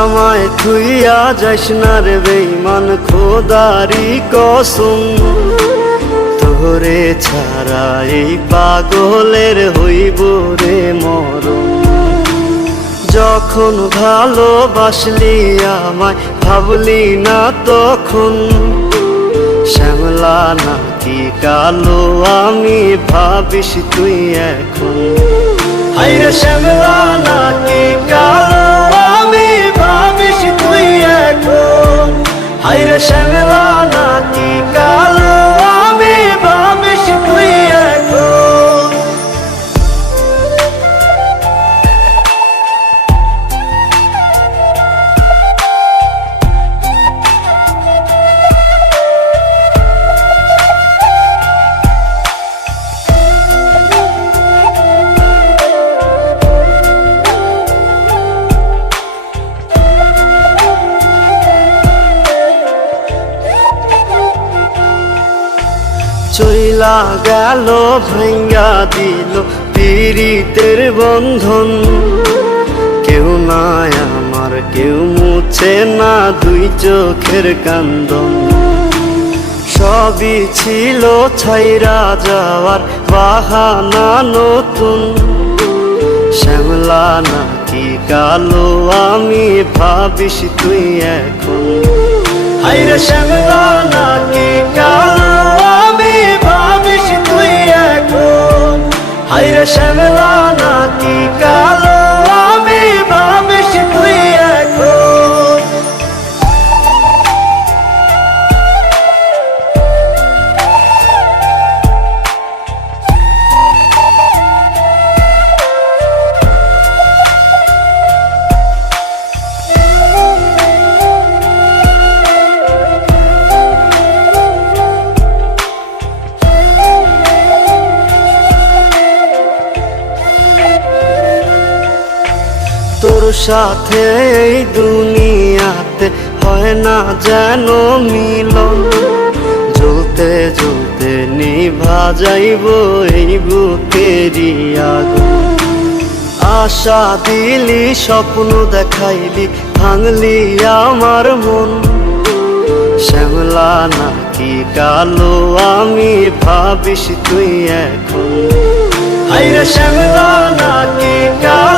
আমায় থুইয়া যাস না রে বেঈমান, খোদারি কসম। তোরে ছাড়া এই পাগলের হইব রে মরণ। যখন ভালোবাসলি আমায় ভাবলি না তখন, শ্যামলা নাকি কালো আমি ভাবিস তুই এখন। হায়রে শ্যামলা নাকি কালো আমি ভাবিস তুই এখন। হায়রে শ্যামলা নাকি কালো আমি ভাবিস তুই এখন। চইলা গেল ভাঙ্গা দিল পীড়িতের বন্ধন। কেউ নাই আমার, কেউ মুছে না দুই চোখের কান্দন। সবই ছিল ছাইরা যাওয়ার বাহানা নতুন। শ্যামলা নাকি কালো আমি ভাবিস তুই এখন। হায়রে শ্যামলা নাকি কালো আমি ভাবিস তুই এখন। হায়রে শ্যামলা নাকি কালো আমি ভাবিস তুই এখন। তোর সাথে এই দুনিয়াতে হয় না যেন মিলন। জ্বলতে জ্বলতে নিভা যাইব এই বুকেরই আগুন। আশা দিলি, স্বপ্ন দেখাইলি, ভাঙলি আমার মন। শ্যামলা নাকি কালো আমি ভাবিস তুই এখন। হায়রে শ্যামলা নাকি কালো